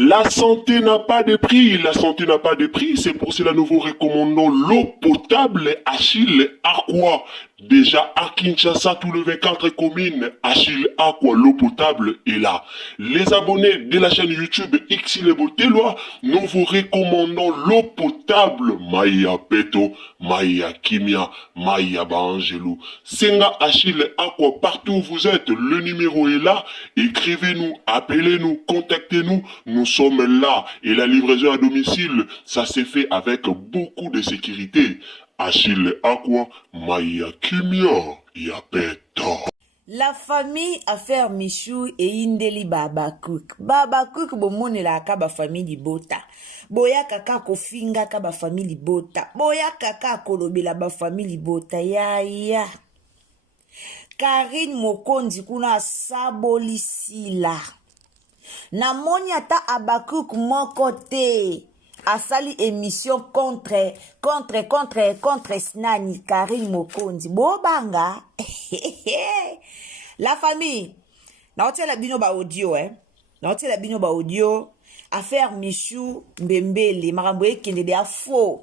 La santé n'a pas de prix, la santé n'a pas de prix, c'est pour cela nous vous recommandons l'eau potable Achille Aqua. Déjà à Kinshasa, tout le 24 communes, Achille Aqua, l'eau potable est là. Les abonnés de la chaîne YouTube Xile Botelwa, nous vous recommandons l'eau potable Maya Peto, Maya Kimia, Maya Bangelou. Senga Achille Aqua, partout où vous êtes, le numéro est là. Écrivez-nous, appelez-nous, contactez-nous. Nous sommes là et la livraison à domicile, ça s'est fait avec beaucoup de sécurité. Achille Aqua, Maya Kimia, Yapeto. La famille Affaire Michou et Indeli Baba Cook. Baba Cook bomone la kaba famille bota. Boya kaka kofinga kaba famille bota. Boya kaka kolobela ba famille bota. Ya. Karine Mokondi kuna sabolisila. Na moni ata Abakouk mon côté. Asali émission contre Snani Karine Mokondi. Bobanga. La famille. Naote la bino ba audio Naote la bino ba audio. Affaire Michou Mbembele. Makamboye kende de faux.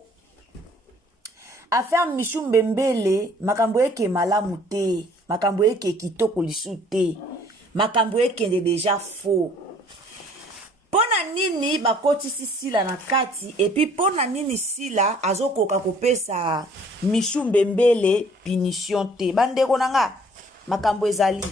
Affaire Michou Mbembele. Makamboye ke malamu te. Makamboye ke kitoko lisu te. Makamboye kende déjà faux. Pona nini bakoti sila na kati epi pona nini sila azokoka kopesa Michou Mbembele punition te bandeko nanga makambo ezali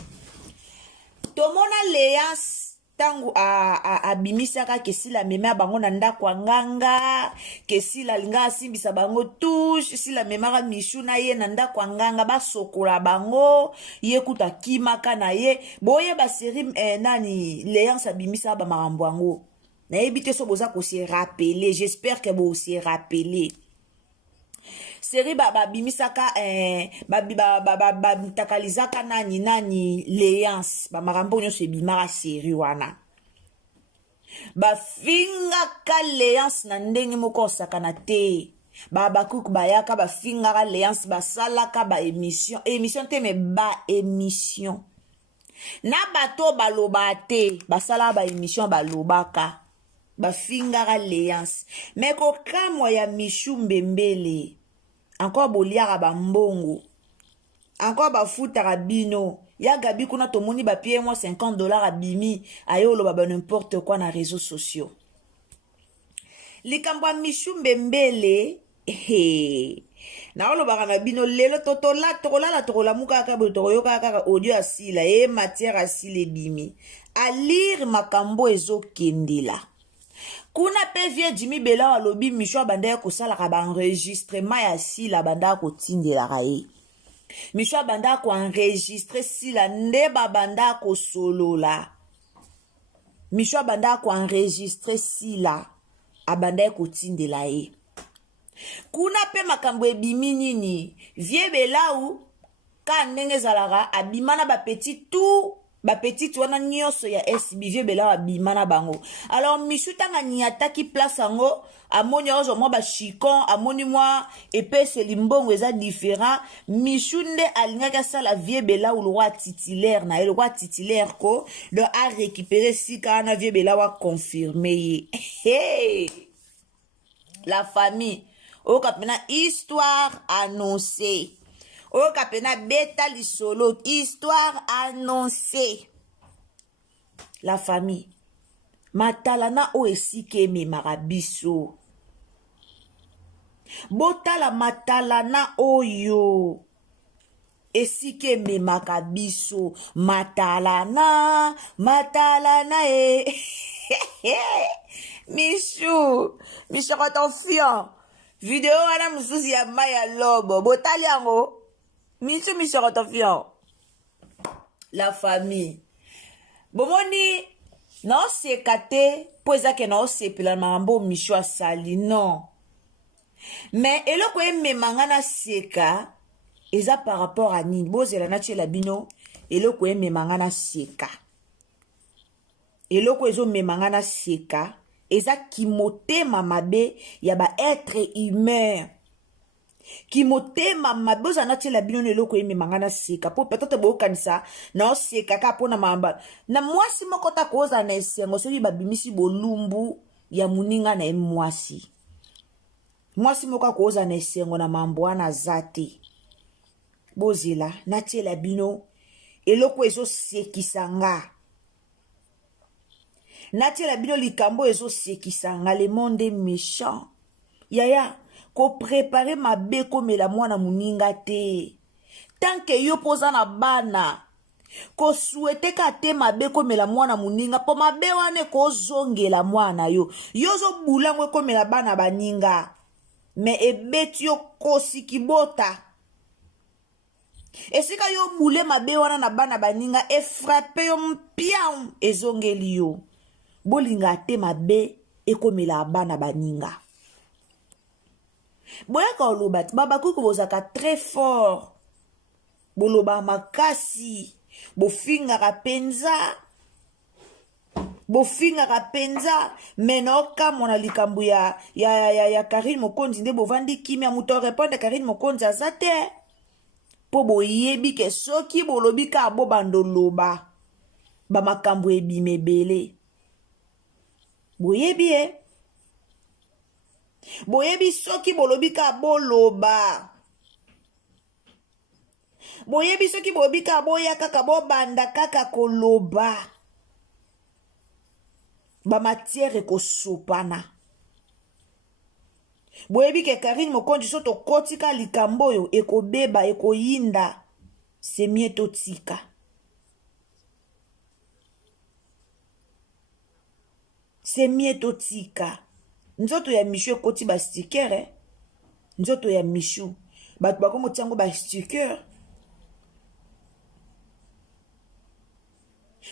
tomona Léance tangu abimisaka kesila mema bango na ndako nganga kesila linga simbisa bango touche sila memaka Michou na ye na ndako nganga basokola bango ye kuta kimaka na ye boye ba série nani Léance abimisa ba makambo yango na ebite so boza ko se rappeler j'espère que vous se rappeler série bimisaka takalizaka nani Léance ba makambo nyonso ebimaka série wana bafingaka Léance na ndenge moko osakana te Babakouk bayaka bafingaka Léance basalaka ba émission te me ba émission na bato baloba te basala ba émission balobaka bafingaka Léance mais kokamwa ya Michou Mbembele encore boliaka bambongo encore bafutaka bino ya gabi kuna tomoni bapie moi $50 abimi ayolo ba n'importe quoi na réseaux sociaux likambo ya Michou Mbembele na olobaka na bino lelo tokolala muka kaka tokoyoka kaka audio asila matière asila ebimi a lire makambo ezokendela kuna pe vie Jimmy Bela alobi Michou abanda kosalaka ba enregistrement ya sila banda kotindelaka ye Michou abanda ko enregistrer sila nde babanda ko solola Michou abanda ko enregistrer sila abanda kotindela ye kuna pe makambo ebimi nini vie Belau ka ndenge zalaka abimana ba petit wana nyonso ya SB vie Belau abimana bango alors Michou tanga ni ataki place ango amoni ozo mo ba chicon amoni moi epese limbongo eza différent Michou nde alingaka sala vie Belau le roi titulaire na le roi titulaire ko de a récupérer sika na vie Belau a confirmer la famille au kapena histoire annoncée au kapena beta lisolo histoire annoncée la famille matalana o esike me marabiso botala matalana oyo esike me makabiso matalana Michou attention vidéo wana mususi ya maya lobo botali yango Michou attention la famille bomoni na osekate po ezake na osepela makambo Michou asali non mais eloko ememanga na seka eza par rapport à nini bozela na tiela bino eloko ememanga na seka eloko ezomemanga na seka eza kimotema mabe ya ba être humain ki motema mabe ozala natiela bino na eloko ememanga na seka mpo peut-être boyokanisa na oseka kaka mpo na mamba na mwasi moko taka ozala na esengo soki babimisi bolumbu ya moninga na ye mwasi moko akozala na esengo na mambo wana aza te bozela natiela bino eloko ezosekisa nga natiela bino likambo ezosekisa nga le monde méchant yaya koprepare mabe komela mwana moninga te tanke yo poza na bana kosueteka te mabe komela mwana moninga po mabe wane kozongela mwana yo yozobulango ekomela bana baninga me ebeti yo kosi kibota esika yo bule mabe wana na bana baninga efrape yo mpiam ezongeli yo bolinga te mabe ekomela bana baninga boyaka oloba babakuku bozaka très fort boloba makasi bofingaka penza mena okamona likambo ya Karine Mokonzi nde bovandi kimia moto répondre Karine Mokonzi aza te po boyebi ke soki bolobi ka bo bandoloba bamakambo ebima ebele boyebi boyebi soki bolobi ka boloba boyebi soki bolobi ka boya kaka bobanda kaka koloba bamatiere ekosopana boyebi ke Karine Mokonzi so tokotika likambo oyo ekobeba ekoyinda semie totika nzoto ya mishu ekoti bastiker nzoto ya mishu bato bakomo tiango bastiker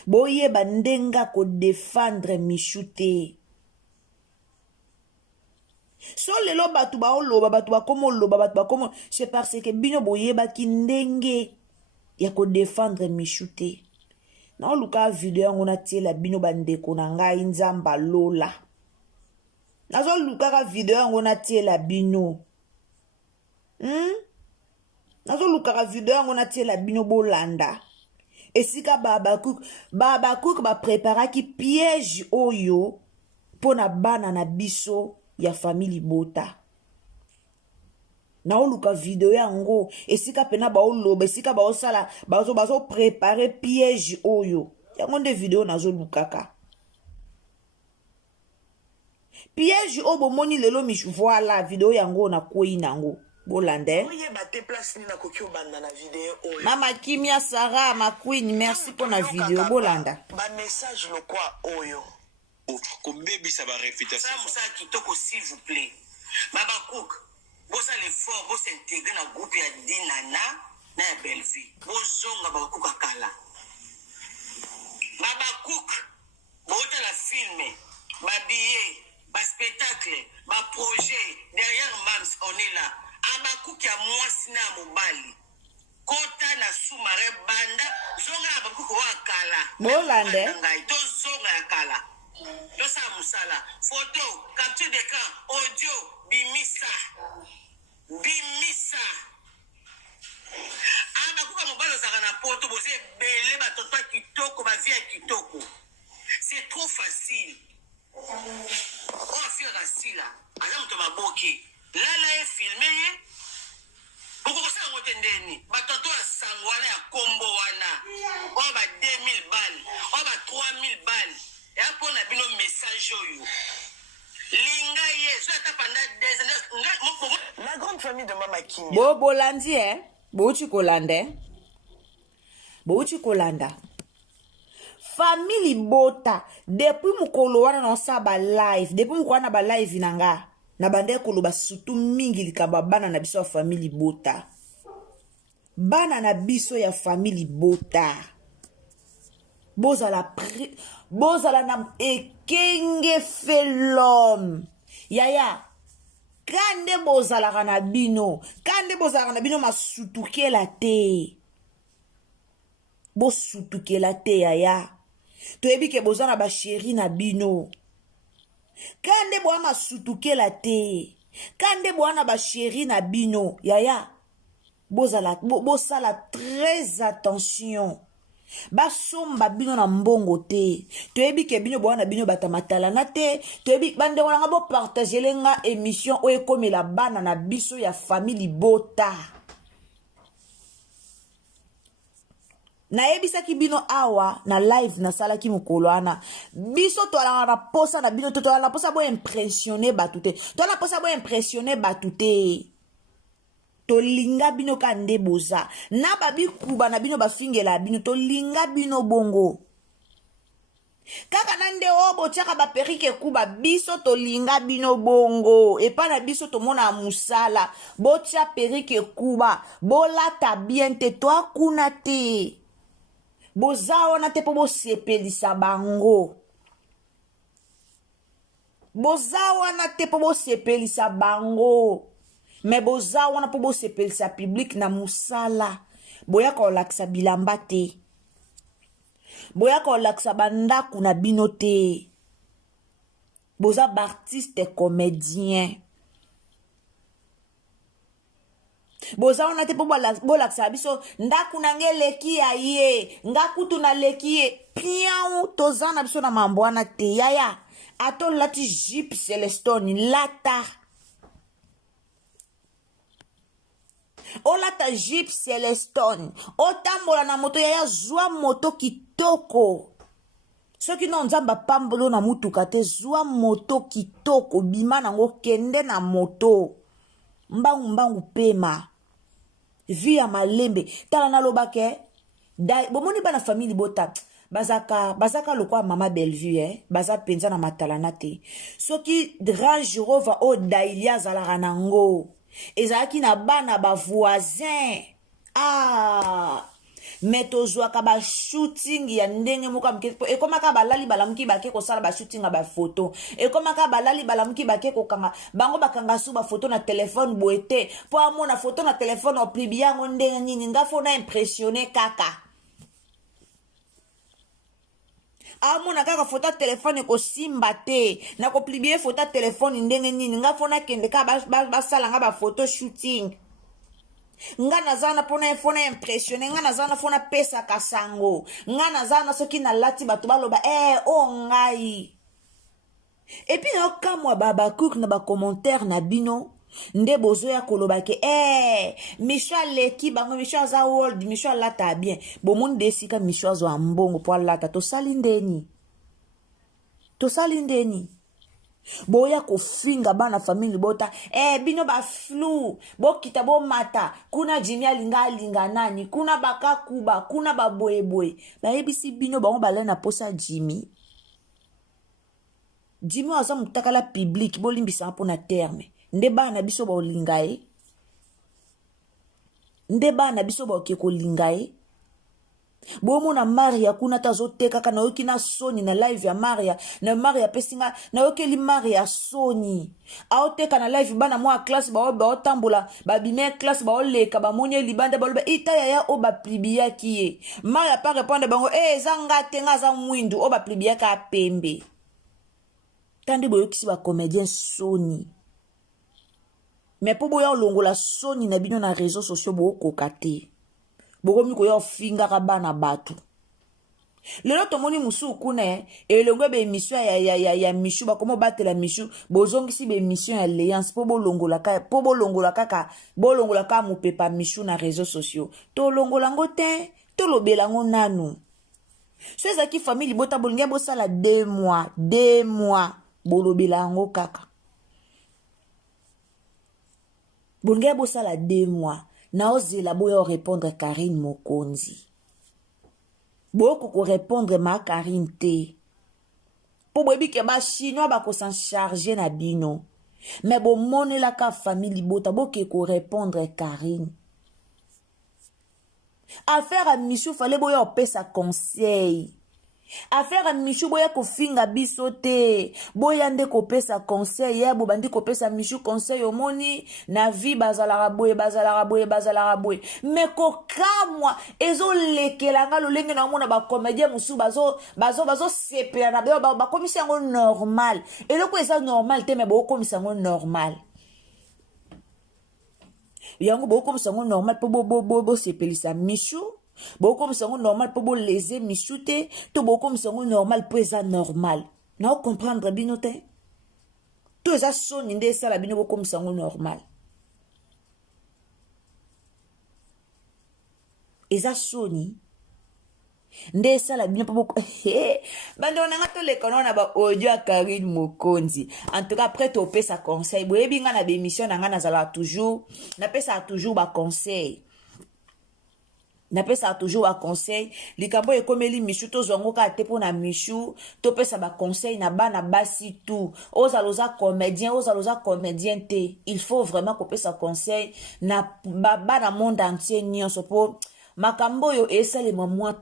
boyeba ndenga kodefendre mishu te so lelo bato baoloba bato bakomo oloba bato bakomo c'est parce que bino boyebaki ndenge ya kodefendre mishu te naoluka video yango natiela bino bandeko na ngai nzamba lola nazolukaka video yango natiela bino nazolukaka video yango natiela bino bolanda esika babakuk bapreparaki piège oyo mpona bana na biso ya famille Bota naoluka video yango esika pena baoloba esika baosala bazoprepare piège oyo yango nde video nazolukaka piège oyo bomoni lelo mishu voilà video yango nakwei nango bolande mama Kimia Sarah ma queen merci pour la video bolanda ba message lokwa oyo kobebisa ba réputation ça musa kitoko s'il vous plaît baba cook bosa l'effort bosa intégrer na groupe ya Dinana na ya Belleville bozonga baba cook akala baba cook bota la filme ba billet ba spectacle ba projet derrière Mams on est là abakuki ya mwasi na mobali kota na sumare banda zonga abakuki wa kala bolande ngai to zonga ya kala to sa musala photo capture d'écran audio bimisa abakuki mobali ozaka na poto bose bele batoto kitoko ba vie kitoko c'est trop facile on fait rasila aza moto maboki lala ye filme ye bokokosala ngo te ndeni batoto ya sango wana ya kombo wana oyo ba 2000 bale oyo ba 3000 bale eya mpo na bino message oyo linga ye so ata panda la grande famille de mama Kimia bolandi bouti kolanda famille Bota depuis mokolo wana na osala ba live depuis mokolo wana ba live nanga na bande koloba surtout mingi likambo bana na biso ya famille Bota bana na biso ya famille Bota bozala na ekenge felom yaya kande bozalaka na bino masutukela te bosutukela te yaya toyebi ke boza na basheri na bino kande boa masutukela te Kande bwana ba chéri na bino yaya bosala très attention. Basomba bino na mbongo te. Toyebi ke bino bwana bino batamatala na te. Toyebi bande wana bo partager lenga émission o ekomela bana na biso ya famille bota. Na ebisaki bino awa na live na sala ki mukolo ana. Biso toala na posa na bino toala na posa bo impressionner batute. Toala na posa bo impressionner batute. Tolinga bino kande boza. Na babi kuba na bino bafingela bino tolinga bino bongo. Kaka nande obo chaka ba perike kuba biso tolinga bino bongo. E pa na biso tomona musala. Bocha perike kuba. Bolata bien te toa kuna te. Boza wana te po bo sepelisa bango. Boza wana te po bo sepelisa bango. Me boza wana po bo sepelisa public na musala. Boya ko laksa bilamba te. Boya ko laksa bandaku na bino te. Boza artiste comédien. Boza wana te po bo laksa biso ndaku na nge leki ya ye. Ngakutu na leki ye. Piau tozana biso na mambo wana te. Yaya. Ato lati Jeep Celestone lata. Olata Jeep Celestone. Otambola na moto yaya zwa moto kitoko. Soki non nzamba pambolo na mutuka te zwa moto kitoko bima nango kende na moto. Mbangu pema. Via malembe. Tala na lobake. Bomoni bana famille bota. Bazaka lokwa mama Bellevue baza penza na matalana te. Soki grand Jehova o dailia zalara nango. Ezaki na bana ba voisin. Metozwaka ba shooting ya ndenge moka mkepo. Ekomaka balali balamuki bake ko sala ba shooting ba photo. Ekomaka balali balamuki bake ko kanga bango bakanga su ba photo na téléphone boete. Po amona photo na téléphone o plibia ngo ndenge nini ngafo na impressionner kaka. Amona kaka photo ya telefone ko simba te. Na ko plibie photo ya telefone ndenge nini. Nga fona kende ka basala nga ba photo shooting. Nga nazana pona fona impressionné. Nga nazana fona pesa kasango. Nga nazana soki na lati batu baloba o ngai. Et puis na kamwa baba cook na ba commentaire na bino. Nde bozo ya koloba ke misho leki bango misho za world misho lata bien bomoni desika misho zo ambongo po lata to salindeni boya ko finga bana family bota bino ba flou bo kita bo mata kuna Jimmy alinga nani kuna baka kuba kuna ba boyeboy ba ebisi bino bango bala na posa Jimmy aza mutakala public bo limbisa po na terme. Nde bana biso ba olingae. Nde bana biso ba okeko lingae. Bomo na Maria kuna tazoteka kana yoki na Sony na live ya Maria. Na Maria pesinga na yoki li Maria Sony. Aoteka na live bana mwa classe ba otambola ba bime classe ba oleka ba monye libanda ba loba itaya ya o ba plibia kiye. Maria pa répondre bango zanga tenga za mwindu o ba plibia ka pembe. Tande boyoki si ba comédien Sony. Mais pour boya longola Sony na bino na réseaux sociaux bo kokate. Boko mi ko yo finga ka bana batu. Lelo tomoni musu kune elongwe be émission ya Michu ba komo batela Michu bozongisi be émission ya Alliance po bo longola kaka bo longola ka mu pepa Michu na réseaux sociaux. To longola ngote to lobela ngo nanu. So ezaki famille bota bolinga bo sala 2 mois bolobela ngo kaka. Bonge bosala 2 mois. Na ozela boyo répondre Karine Mokonzi. Boko ko répondre ma Karine te. Po boyebi ke ba chinois ba ko s'en charger na bino. Mais bo monela ka famille bota boke ko répondre Karine. Affaire à Michou fallait boyo pesa conseil. Affaire à Michou boya ko finga bisote boya nde ko pesa conseil ya bo bandi ko pesa Michou conseil omoni na vie bazala boye mais ko kamwa ezo lekelanga lolenge na mona ba comédien musu bazo sepela na ba komisa ngo normal et loko esa normal te mais bo komisa ngo normal yango boko msango normal po bo sepelisa Michou, boko msango normal po bo léser Michou te, to boko msango normal po eza normal. Na comprendre bino te. To eza soni nde sala bino boko msango normal. Eza soni nde sala bino po boko bando nanga to le kono na ba audio a Karine Mokonzi. En tout cas après to pesa conseil boye binga na bémission nanga na zala toujours na pesa toujours ba conseil. Na pesa toujours ba conseil likambo ekomeli Michou to zongo ka te pona Michou to pesa ba conseil na bana basi tout ozaloza comédien te. Il faut vraiment ko pesa conseil na bana monde entier nyonso po makambo yo esalema moi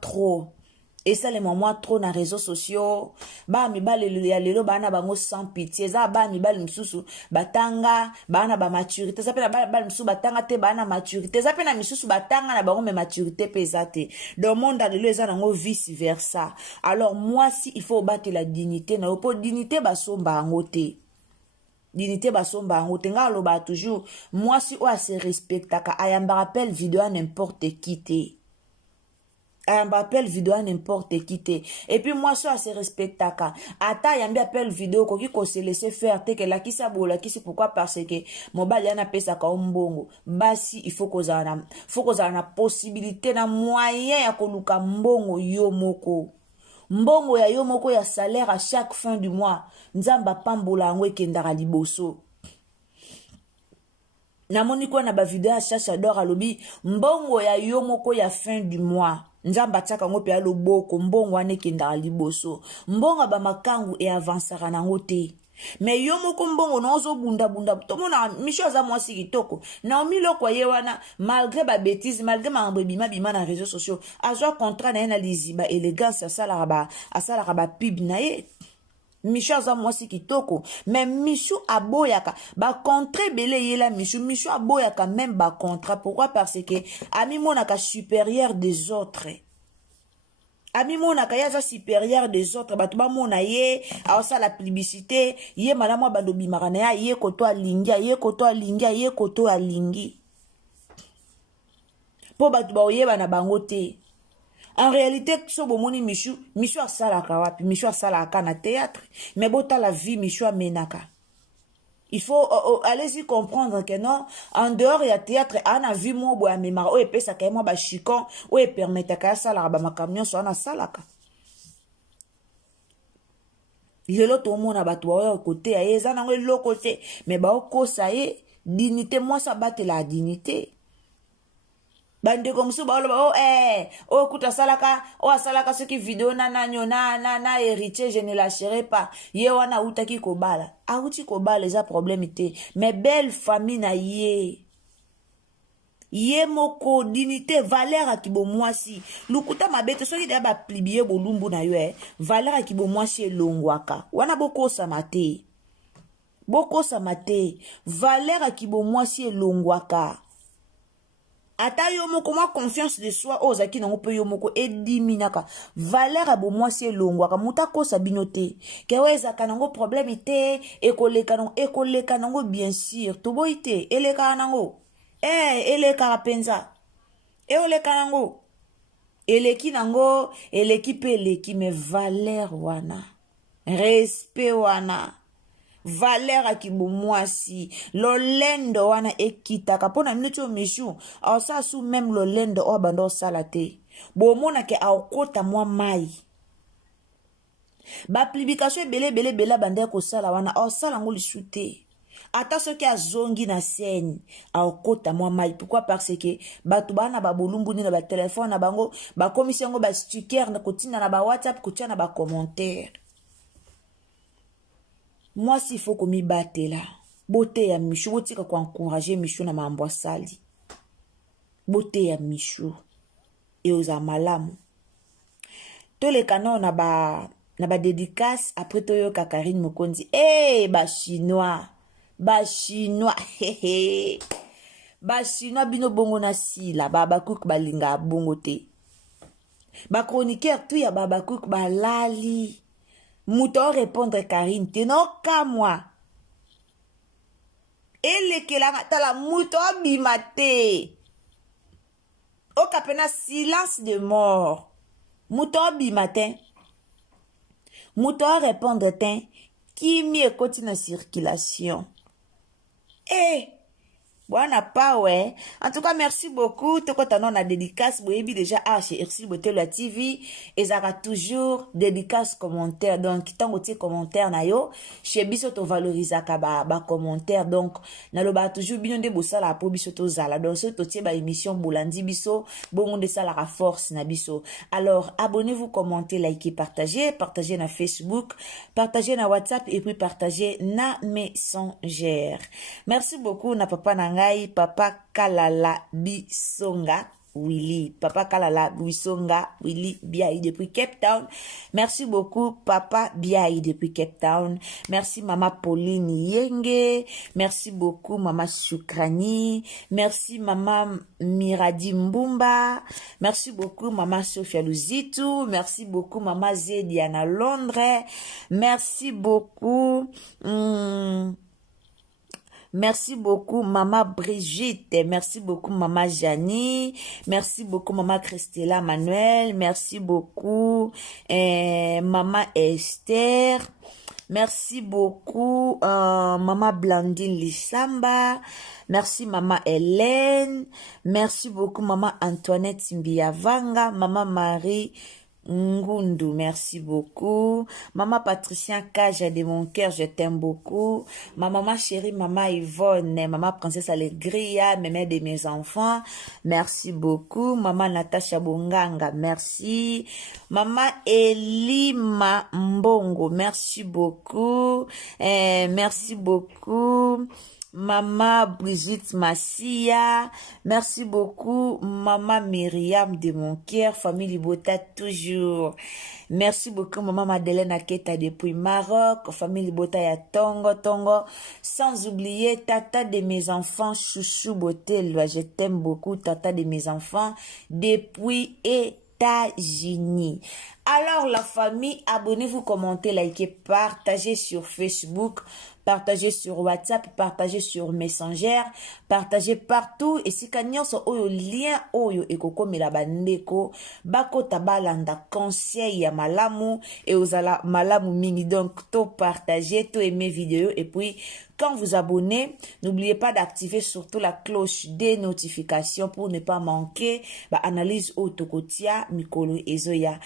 trop na réseaux sociaux ba mibale ya lelo bana bango sans pitié za ba mibale misusu batanga bana ba maturité za pe na ba misusu batanga te bana maturité za pe na misusu batanga na bango mais maturité pesate dans le monde lelo eza nango vice versa. Alors moi si il faut battre la dignité na po dignité basomba ngo te. Dignité basomba ngo te nga loba toujours moi si o se respectaka ayamba rappel vidéo à n'importe qui te. Ayamba appel vidéo à n'importe qui te. Et puis moi si o se respectaka ata ayamba appel vidéo koki ko se laisser faire te que la ki sa bola ki c'est pourquoi parce que mobali ana pesa ka mbongo basi il faut ko za na possibilité na moyen ya koluka mbongo yo moko. Mbongo ya yo moko ya salaire à chaque fin du mois. Nzamba pambola ngwe kendara liboso. Namoni kwa na ba video ya Chacha Dor alobi mbongo ya yo moko ya fin du mois. Nzamba tsaka ngo pe aloboko mbongo ane kendara liboso. Mbongo ba makangu e avansara na ngote. Mais yo moko mbongo nozo bunda to mona Michou aza mwasi kitoko na omilo kwa ye wana malgré ba bêtise malgré ma bima na réseaux sociaux azwa contrat na liziba élégance asala ba pub na ye. Michou aza mwasi kitoko mais Michou aboyaka ba contrat belé yela Michou aboyaka même ba contrat. Pourquoi? Parce que ami monaka supérieur des autres. Ami mona kayaza supérieur des autres batuba mona ye awasa la publicité ye malamo bandobi marana ye koto alingi po batuba oye bana bango te. En réalité so bomoni Michou asala ka wapi Michou asala ka na théâtre mais bota la vie Michou amenaka. Il faut allez-y comprendre que non, en dehors ya théâtre, ana vu mo boya memara, o epesa ka mo ba chicon, o e permettre ka sala ba makamyon so ana salaka. Lelo to mona batu wa côté ya eza na ngo côté, mais ba ko ça y dignité moi ça batte la dignité. Bande comme ça kuta salaka asalaka ce qui vidéo na héritier je ne lâcherai pas ye wana utaki kobala auti kobala eza problème te mais belle famille na ye moko dignité valeur akibo mwasi lukuta mabete soki da ba plibier bolumbu na yo valeur akibo mwasi elongwaka wana boko samate valeur akibo mwasi elongwaka. Ata yo moko ma confiance de soi ozaki nango pe yo moko ediminaka valeur abo mwasi elongwaka muta kosa binote keweza kanango problème te ekoleka nango bien sûr to boite eleka nango eleka penza oleka nango eleki pe eleki mais valeur wana respect wana valeur akibo mwasi lolendo wana ekitaka pona minute Michou asa su même lolendo o bando sala te bomona ke akota mwa mai ba publication bele bande ko sala wana o sala ngoli sute ata soki azongi na scène akota mwa mai. Pourquoi? Parce que batu bana ba bolumbu ni na ba téléphone na bango ba commission ngo ba sticker na kotina na ba WhatsApp kotia na ba commentaire. Moi, s'il faut qu'on m'y batte là, beauté ya Michou, beauté qu'on encourager Michou na mambo sali. Beauté ya Michou et aux amalamu. Tous les canons na ba dédicace après to Karine Mokonzi. Ba chinois, ba chinois bino bongo na sila baba cook balinga bongo te. Ba chroniqueur tout ya baba cook balali. Mouton répondre Karine, te non qu'à moi. elekelanga tala muto abima te okapena silence de mort muto abima te muto arépondre te kimi ekoti na circulation Bwana pawe. En tout cas, merci beaucoup. Toko tano na dédicace. Boyebi déjà chez Ersil Botelo TV. Et ça a toujours dédicace commentaire. Donc, tant que commentaire na yo, chez biso to valorisa ka ba commentaire. Donc, na lo ba toujours bino de bossa la po biso to zala. Donc, ce to tie ba émission bolandi biso, bon de ça la force na biso. Alors, abonnez-vous, commentez, likez, partagez, partagez na Facebook, partagez na WhatsApp et puis partagez na Messenger. Merci beaucoup na papa na Papa Kalala Bisonga Willy. Papa Kalala Bisonga Willy Biaï depuis Cape Town. Merci beaucoup Papa Biaï depuis Cape Town. Merci Maman Pauline Yenge. Merci beaucoup Maman Shukrani. Merci Maman Miradi Mbumba. Merci beaucoup Maman Sophia Luzitu. Merci beaucoup Maman Zediana Londres. Merci beaucoup Merci beaucoup, Maman Brigitte. Merci beaucoup, Maman Janie. Merci beaucoup, Maman Christella Manuel. Merci beaucoup, Maman Esther. Merci beaucoup, Maman Blandine Lissamba. Merci, Maman Hélène. Merci beaucoup, Maman Antoinette Simbiavanga. Maman Marie Ngundu, merci beaucoup. Maman Patricia Kaja de mon cœur, je t'aime beaucoup. Ma maman chérie, Maman Yvonne, Maman Princesse Allegria, mémé de mes enfants, merci beaucoup. Maman Natacha Bonganga, merci. Maman Elima Mbongo, merci beaucoup. Merci beaucoup. Maman Brigitte Massia, merci beaucoup. Maman Myriam de mon cœur, famille Libota toujours. Merci beaucoup Maman Madeleine Aketa depuis Maroc, famille Libota ya Tongo Tongo. Sans oublier Tata de mes enfants, Chouchou Botelwa, je t'aime beaucoup Tata de mes enfants depuis États-Unis. Alors la famille, abonnez-vous, commentez, likez, partagez sur Facebook, partagez sur WhatsApp, partagez sur Messenger, partagez partout. Et si kanyon so oyo lien oyo ekoko mela bandeko, bako tabalanda conseil ya malamu et ozala malamu mini. Donc to partagez, to aimer vidéo et puis quand vous abonnez, n'oubliez pas d'activer surtout la cloche des notifications pour ne pas manquer analyse autokotia mikolo ezoya.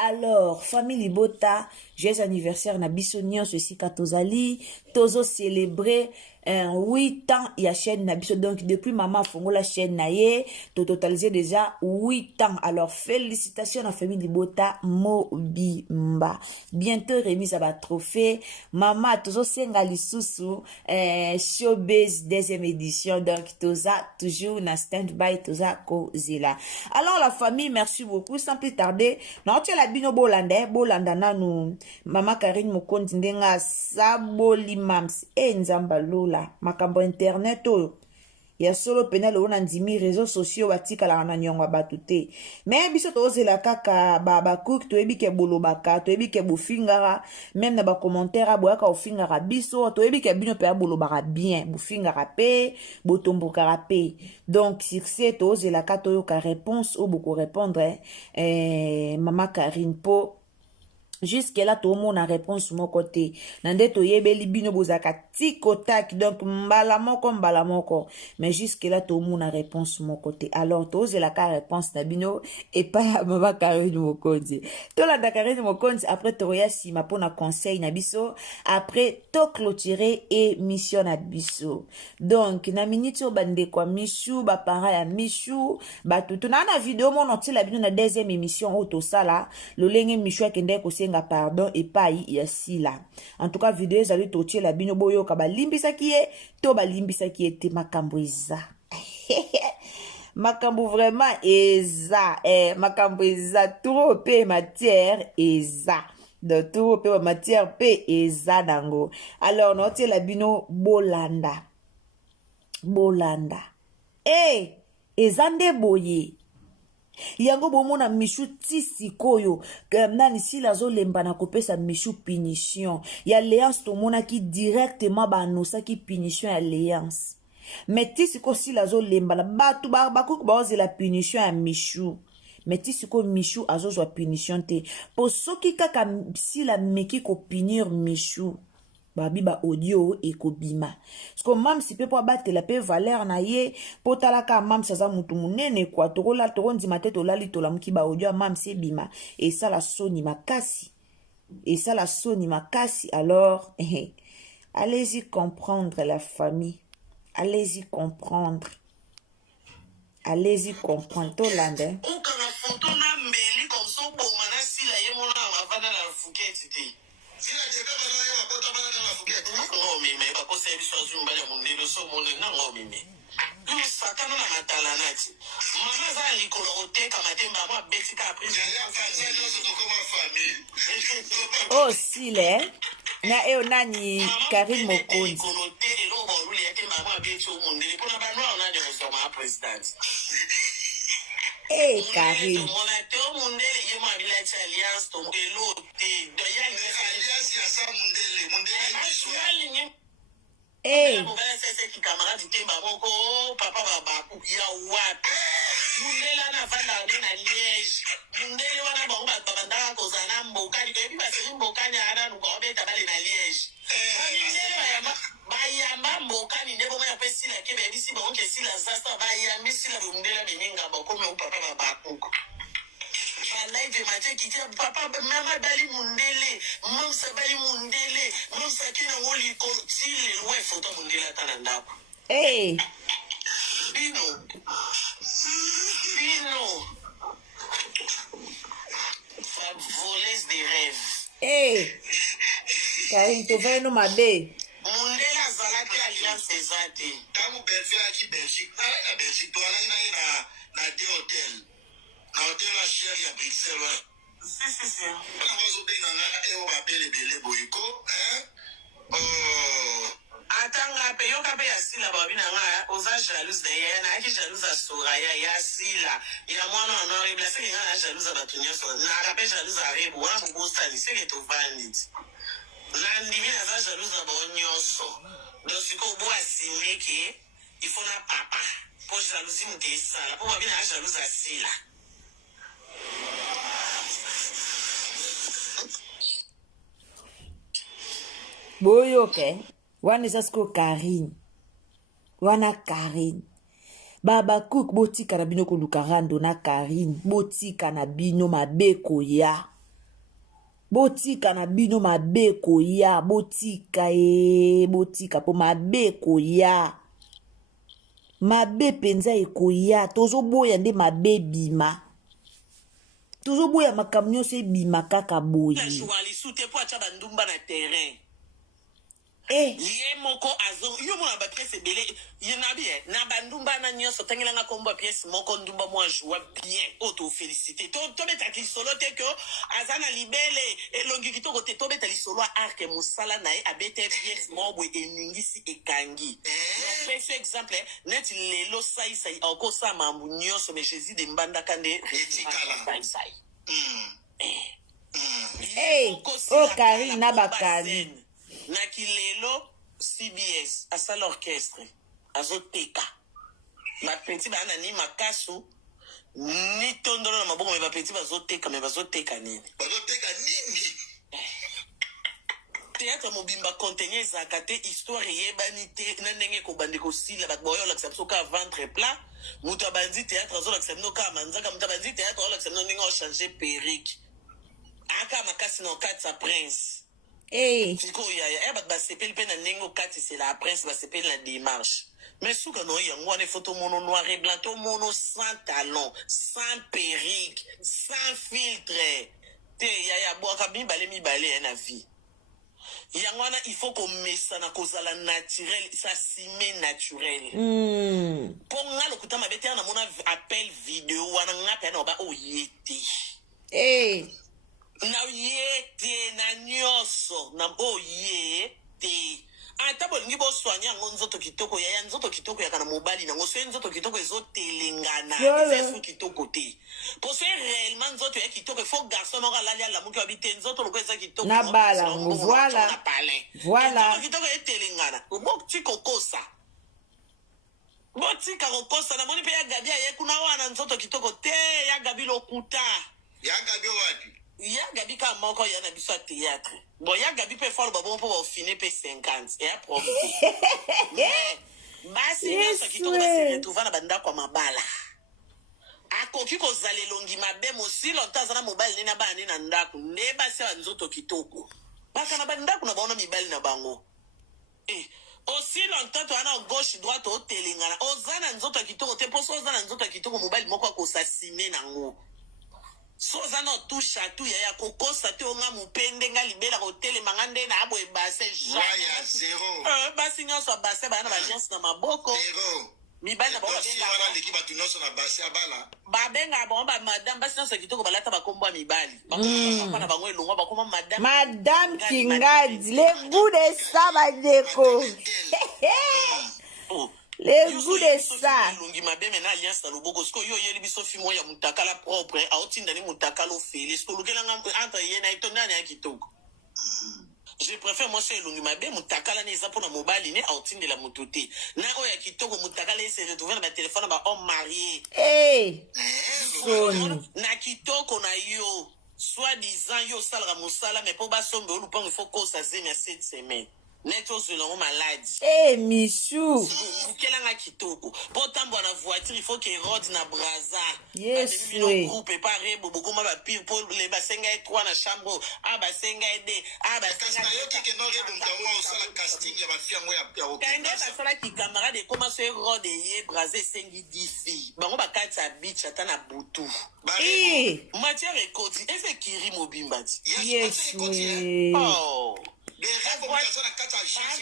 Alors, famille Libota, j'ai anniversaire na bisonnion ceci katozali, tozo célébrer 8 ans ya chaîne na biso. Donc depuis maman fongo la chaîne na ye, to totalisé déjà 8 ans. Alors félicitations à famille Libota Mobimba. Bientôt remise à ba trophée. Maman tozo senga lisusu showbiz deuxième édition. Donc toza toujours na stand-by toza kozela. Alors la famille, merci beaucoup. Sans plus tarder, non tu la bino bolanda nanu Maman Karine Mokondi ndenga saboli mams nzamba lola makambo internet oyo ya solo pena lo na ndimi réseaux sociaux batika la na nyonga batute mais biso tozela kaka ba cook to ebike bolobaka to ebike bofingara même na ba commentaire aboyaka ofingara biso to ebike bino pe bolobaka bien bofingara pe botombokara pe. Donc sur ce tozela ka to yoka réponse ou beaucoup répondre Maman Karine po jusque là tout le monde a réponse mon côté nande to yebeli bino bozaka tikotak donc mbala moko mais jusque là tout le monde a réponse mon côté. Alors to la ka réponse na bino et pas Maman Karine Mokonzi to la Karine Mokonzi après to ya sima pona conseil na biso après to clôturer émission na biso. Donc na minute o bande kwa Michou ba para ya Michou ba tout na vidéo mon otila bino na deuxième émission auto sala lo lenge Michou akende ko pardon et pas ya sila. En tout cas vidéo ezali totie la bino boyo ka balimbisa kiye to balimbisa kiye te makambo eza. Makambo vraiment eza makambo eza trop pe matière eza. De tout pe matière pe eza dango. Alors notie la bino bolanda. Ezande boye. yango bomona Michou ti sikoyo nani sila zolemba na kopesa Michou punition ya Léance tomonaki directement banosaki punition ya Léance mais ti siko sila zolemba na batu bakuku baozela punition ya Michou mais ti siko Michou azozwa punition te po soki kaka sila meki kopunir Michou babi ba audio ekobima sko mam si pe po abatela pe valeur na ye po talaka mam saza mutu munene kwa tokola tokondima te tolali tolamuki ba audio mam si ebima esala soni makasi alors allez-y comprendre la famille allez-y comprendre tolande okanga foto na mbeli comme ça oboma na sila ye mona avanda na fuketi te sila jeka bana ye bakota bana na fuketi ngo mime bakosa biso azumba ya mundelo so mone na ngo mime sakana na matala nati mama za likolo oteka matemba mwa betika après ya kanzani oso tokoma famille oh sile na eo nani Karim Mokonzi konote elo boruli yake mama becho mundele pona banwa ona de osoma president Karim monato mundele ye mwa bila cha alliance to elo te do ya alliance ya sa mundele ni mobala sese ki camarade temba moko papa babaku ya wapi mundele ana vanda na Liège mundele wana bango babandaka kozana mbokani ko ebi basiri mbokani ana nuko obeta bale na Liège mundele bayamba mbokani ndeko maya pe sila ke bebi si bango ke sila zasta bayambi sila mundele beninga bakome o papa babaku live matin qui dit papa mama bali mundele mamsa bali mundele mamsa kina ngoli ko tile loin photo mundele atana ndako bino fa voleuse de rêve Karim tovai no mabe mundele azalaki alliance ezate tamu Belgique aki Belgique na Belgique to ala na de hotel na hotel la chérie ya Bruxelles si bana bazobenga nga eo babelebele boyiko atanga pe yoka pe ya sila babi na nga oza jalouse de ye na aki jalouse a soraya ya sila ya mwana honorable seke nga na jalouse bato nyonso na pe jalouse a rebu wana bokosali seke tovandi na ndimi naza jalouse bao nyonso donc sikoyo bo asimeke ifo na papa po jalousie moto esala po babi na jalouse a sila boyoke wana eza sikoyo Karim baba cook botika na bino koluka rando na Karim botika na bino mabe koya botika po mabe koya mabe penza ekoya tozoboya nde mabe bima tozoboya makambo nyonso ebima kaka boye journaliste po acha bandumba na terrain ye moko azo yo mona ba pièce ebele ye na bien na bandumba na nyonso tangelanga kombo pièce moko ndumba moi joie bien auto féliciter to beta ki solo te ko azana libele elongi kitoko te to beta li solo arc musala na e abete pièce mobwe eningisi ekangi donc ce exemple net lelo sai encore ça mambu nyonso mais Jésus de mbanda kande etikala sai Karim na bakali na kilelo CBS asala orchestre azoteka bapeti bana ni makasu ni tondolo na mabongo me bapeti bazoteka nini théâtre mobimba contenir ezaka te histoire yebani te na ndenge kobandi kosila bato boyolakisa biso ka ventre plat moto abandi théâtre azolakisa bino ka manzaka moto abandi théâtre azolakisa bino ndenge ochange perrique aka makasi na okati sa prince sikoyo yaya bato basepeli mpe na ndenge okatisela ya prince basepeli na démarche mais suka no yango wana efo tomono noir et blanc tomono sans talon sans perrique sans filtre te yaya bwaka mibale na vie yango wana il faut komesana kozala naturel sa sime naturel mpo nga lokuta mabe te na mona appel video wana nga pe na oba oyete na yete na nyonso na oyete ata bolingi boswanya yango nzoto kitoko ya nzoto kitoko ya kana mobali nango so nzoto kitoko ezotelengana ezesu kitoko te po so réellement nzoto ya kitoko fo garçon moko alali alamuki wabite nzoto loko eza kitoko na bala voilà nzoto kitoko etelengana botika kokosa botika kokosa namoni mpe ya gabi aye kuna wana nzoto kitoko te ya gabi lokuta ya gabi wapi ya gabi ka moko ya na biso ya théâtre bon ya gabi pe falo babo mpo bafine pe 50 ya probité basi nyonso kitoko basi retrouva na bandako ya mabala akoki kozala elongi mabe mosi lonta aza na mobali nde na bana nde na ndako nde basi ya nzoto kitoko baka na bandako na baona mibali na bango aussi longtemps toana gauche droite otelengana oza na nzoto ya kitoko te mpo so oza na nzoto ya kitoko mobali moko akosasime nango so oza na otusha tu ya kokosa te onga mopende nga libela kotelema nga nde na aboye base basi nyonso base baya na baliance na maboko mibali na bango babenga bango bamadame basi nyonso ya kitoko balata bakombo ya mibali bakoma na bango elongwa bakoma madame Kingadi le goût de ça bandeko le goût de ça elongi mabe mena alliance na loboko siko yo oyeli biso fimo ya mutakala propre aotindani mutakala ofele siko olukelanga entre ye na ito nani ya kitoko je préfère moi c'est elongi mabe mutakala ne eza mpona mobali ne aotindela moto te na oyo ya kitoko mutakala ese retrouve na batelefone na bahomme marié na kitoko na yo soi-disant yo osalaka mosala mais mpo basombe olupango ifo kosa zemi ya 7 semaines net ozolango maladi misu bukelanga kitoko mpo tambwa na voiture il faut que rode na braza yesu groupe pare bobokoma bapire mpo le basenga ye 3 na chambre basenga ye 2 kende basalaki camarade ekoma so erode ye braza esengi 10 filles bango bakati ya bitch ata na butu matière ekoti ese kiri mobimba ti yesu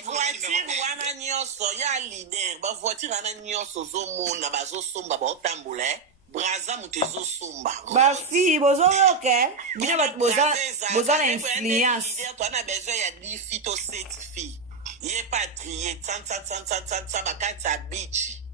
bavoitire wana nyonso ya lider bavoitire wana nyonso ozomona bazosomba baotambola braza moto ezosomba bafille bozoyoka bino bato boza na influence toana besoin ya 10 filles to 7 filles ye patrie tsa bakati ya bichi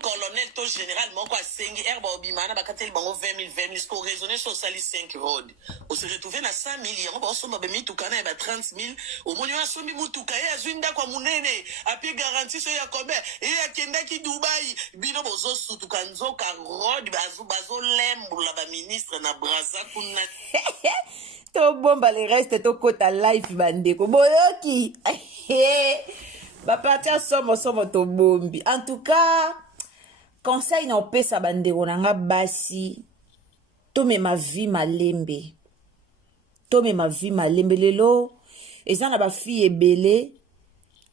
colonel to général moko asengi herbe obimana bakateli bango 20 000 sko raisonner sur sali 5 road on se retrouver na 100 000 yango basomba bemituka na ba 30 000 omoni asombi mutuka ye azwi ndako munene api garantie so ya kombe ye akendaki Dubai bino bozosutuka nzoka road bazolembula ba ministre na braza kuna tobomba le reste tokota life bandeko boyoki baparti ya somo tobombi en tout cas conseil na opesa bandeko na nga basi tomema vie malembe lelo eza na bafille ebele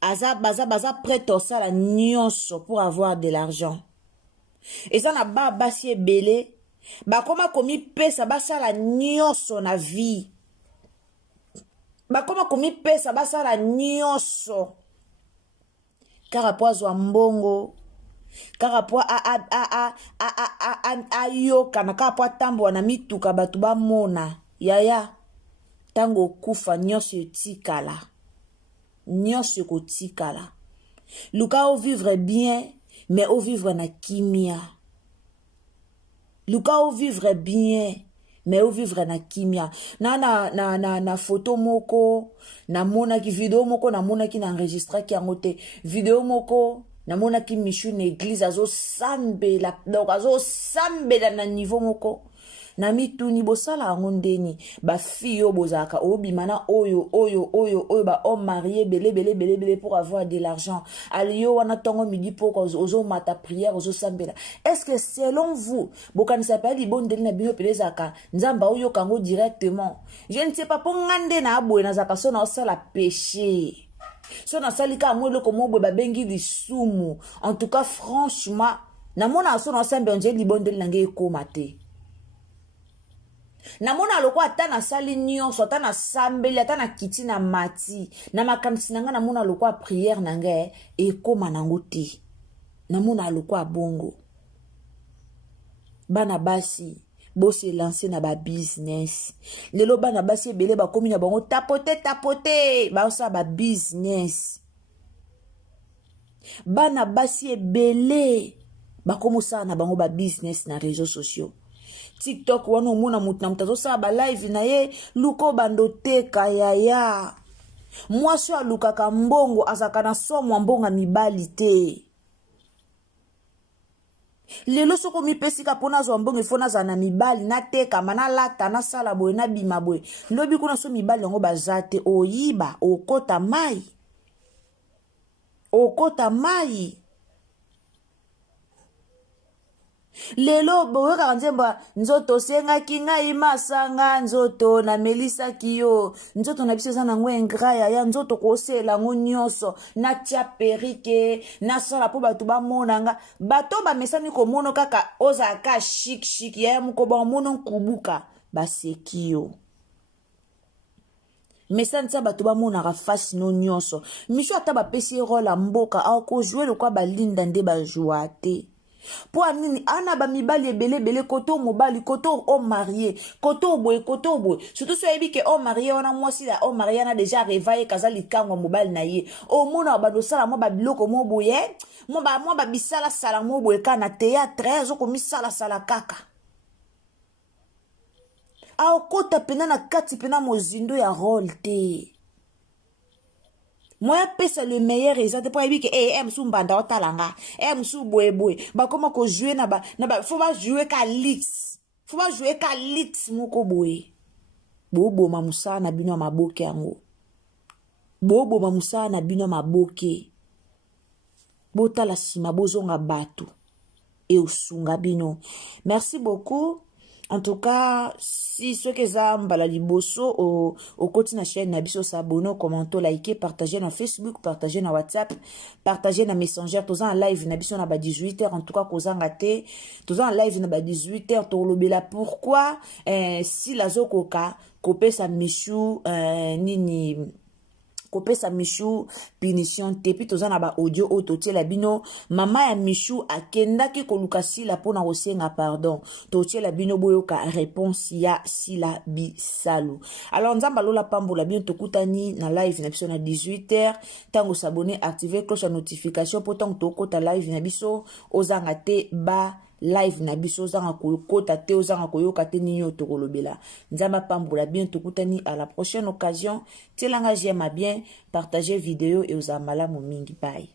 baza prête osala nyonso pour avoir de l'argent eza na basi ebele bakoma komipesa basala nyonso na vie bakoma komipesa basala nyonso kaka po azwa mbongo kaka po ayokana kaka po atambola na mituka bato bamona yaya ntango okufa nyonso ekotikala luka ovivre bien mais ovivre na kimia luka ovivre bien mais ovivre na kimia na photo moko namonaki video moko namonaki na enregistraki yango te video moko namonaki Michu na église azosambela donc azosambela na niveau moko na mituni bosala yango ndeni bafille oyo bozalaka obimana oyo ba homme marié belé pour avoir de l'argent aliyo wana tongo midi poko ozomata prière ozosambela est-ce que selon vous bokanisa pa libondeli na bino pelezaka nzamba oyo kango directement je ne sais pas po ngande na abwe na zaka so na osala péché so na salika amwelo komo bwe babengi lisumu en tout cas franchement na mona so na osambe onje libondeli na nge ekoma te namona loko ata na sali nyonso ata na sambeli ata na kiti na mati na makamisi na nga namona loko a prière na nga ekoma nango te namona loko a bongo bana basi bo se lancer na ba business. Lelo bana basi ebele ba komi na bango tapote ba osa ba business. Bana basi ebele ba komo sa na bango ba business na réseaux sociaux. TikTok wana omona mutu na mutazo sa ba live na ye luko bando teka yaya. Mwasi alukaka mbongo azaka na somo mbonga mibali te. Lelo soko mipesika pona zo mbongo ifona za na mibali na teka mana lata na sala boye na bima boye. Lobi kuna so mibali yango bazate oyiba okota mai. Okota mai. Lelo boyeka nzemba nzoto senga kinga imasanga nzoto na melisa kiyo nzoto na biso na ngwe ngraya ya nzoto kosela ngo nyonso na tia perike na sala po batu ba monanga bato ba mesani ko mono kaka oza ka chic ya muko ba mono kubuka basekiyo mesani sa bato ba monaka face no nyonso misho ata ba pesi rôle mboka au ko jouer le kwa balinda nde ba jouate. Po anini ana ba mibali ebele koto mobali koto o marié koto boy surtout so yebi ke o marié wana mwasi la o marié na déjà réveillé kazali kango mobali na ye o mona ba do sala mo ba biloko mo boye mo ba bisala sala mo boye kana théâtre zo ko misala sala kaka a kota pena na kati pena mozindo ya rôle te. Moi pesa le meilleur exemple pour ebi ke msu mbanda otalanga msu boy ba comment ko jouer na ba faut ba jouer ka lix moko boy bobo mamusa na bino maboke yango bobo mamusa na bino maboke botala sima bozonga batu e usunga bino. Merci beaucoup. En tout cas, si ceux qui ont la liboso au côté de la chaîne, n'abisso s'abonner, commenter, liker, partager dans Facebook, partager dans WhatsApp, partager dans Messenger, tous en live, n'abisso na ba 18h, en tout cas, cause en raté, tous en live na ba 18h, to lobela pourquoi, si la zokoka, kopé sa michou, nini, kopé sa michou, punition, tepi, tous en ba audio, autotie la bino, mama ya michou, akenda ki kolukasi la pona osenga pardon, totie la bino boyoka, réponse ya si la bisalu. Alors, nzamba lola pambo la bien tokutani, na live na biso na 18h, tango s'abonner, activer cloche à notification, potant toko ta live na biso, ozanga te ba, live na biso ozanga kota te ozanga koyoka te ninyo tokolobela. Nzamba pambola bien tokutani à la prochaine occasion. Telanga j'aime bien partager vidéo et ozamala momingi bye.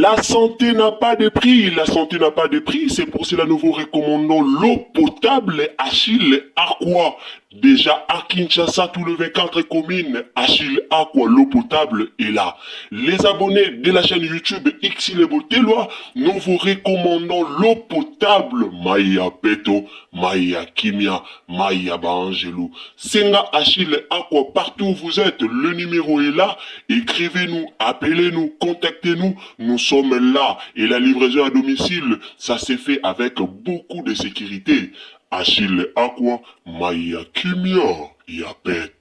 La santé n'a pas de prix, la santé n'a pas de prix, c'est pour cela nous vous recommandons l'eau potable Achille Aqua. Déjà à Kinshasa, tous les 24 communes, Achille Aqua, l'eau potable est là. Les abonnés de la chaîne YouTube Xile Boteloa, nous vous recommandons l'eau potable Maya Peto, Maya Kimia, Maya Bangelou. Senga Achille Aqua, partout où vous êtes, le numéro est là. Écrivez-nous, appelez-nous, contactez-nous, nous sommes là. Et la livraison à domicile, ça s'est fait avec beaucoup de sécurité. Achille Aqua, Maya Kimia, Yapeta.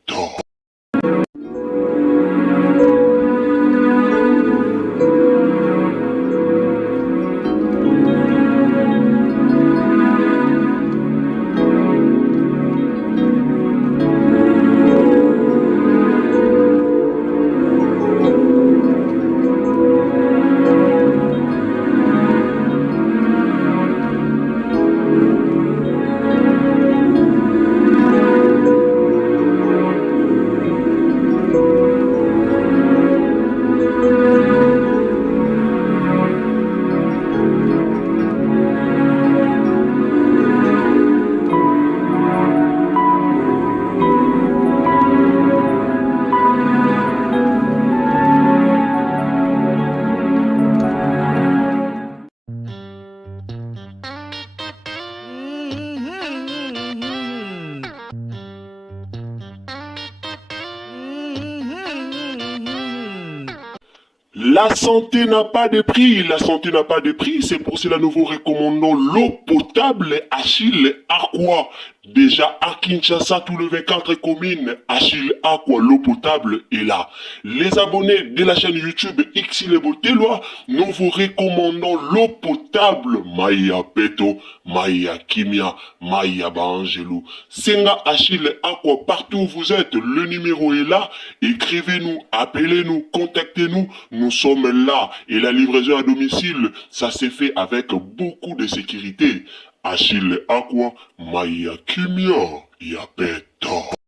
La santé n'a pas de prix, la santé n'a pas de prix, c'est pour cela nous vous recommandons l'eau potable Achille Aqua. Déjà à Kinshasa, tout le 24 communes, Achille Aqua, l'eau potable est là. Les abonnés de la chaîne YouTube Xile Botelwa, nous vous recommandons l'eau potable Maya Peto, Maya Kimia, Maya Bangelou. Senga Achille Aqua, partout où vous êtes, le numéro est là. Écrivez-nous, appelez-nous, contactez-nous. Nous sommes là et la livraison à domicile, ça s'est fait avec beaucoup de sécurité. Achille Aqua, Maya Kimia, Yapeto.